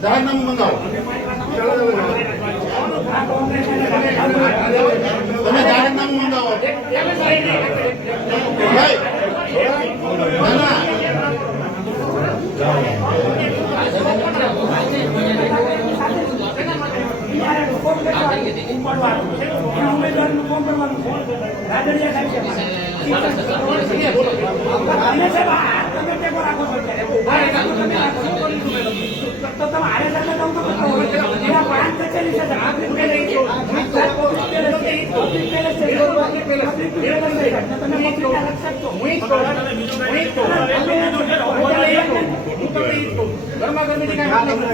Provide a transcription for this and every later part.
જાહેરનામું મંગાવો તમે જાહેરનામું મંગાવો ભાઈ ના, ના.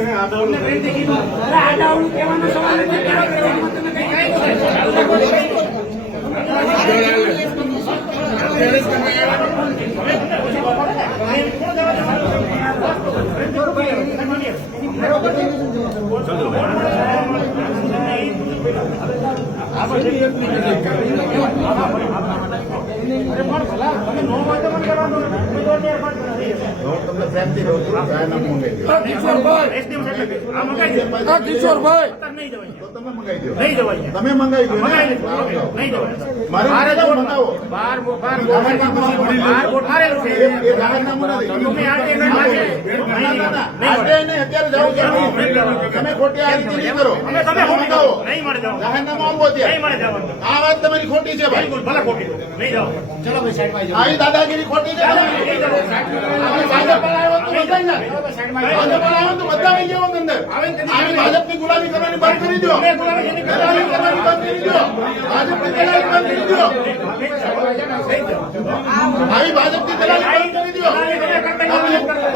કરવાનું? તમને પ્રેમથી કહું છું, જાહેરનામું મંગાવી દો. કિશોરભાઈ તો તમે મંગાવી દો નહીં જવાય તમે મંગાવી દો મારે મંગાવો. બાર. તમે ખોટી આ રીતે કરો. જાહેરનામું ત્યાં. આ વાત તમારી છે ભાઈ ભલે ખોટી આવી દાદાગીરી ખોટી છે. ભાજપની ગુલામી કરવાની બંધ કરી દો. ગુલામી કરવાની બંધ કરી દો. ભાજપની દલાલી બંધ કરી દો. આવી ભાજપની દલાલી બંધ કરી દો.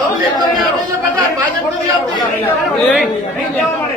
પબ્લિક તમને આપે છે પગાર. ભાજપ નથી આપતી. નહીં જવા મળે.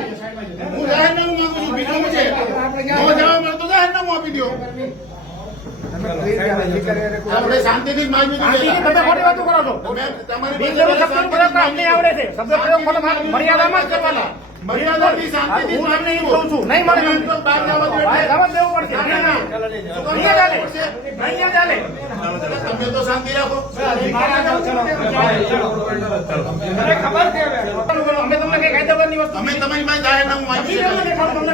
આપણે શાંતિથી તમે ખોટી વાતો કરો છો. તમે શબ્દનો પ્રયોગ અમને આવડે છે. શબ્દ પ્રયોગ ખોટો મર્યાદામાં જ કરવાના. મર્યાદાથી શાંતિથી હું તમને એમ કહું છું. નહીં મળે. બહાર જવા દેવું પડશે. ના, ના, ના. નહીં ચાલે. તમે તો શાંતિ રાખો. અમે તમને કઈ કાયદા કાયદેસરની વસ્તુ અમે તમારી પાસે જાહેરનામું ઈ તમને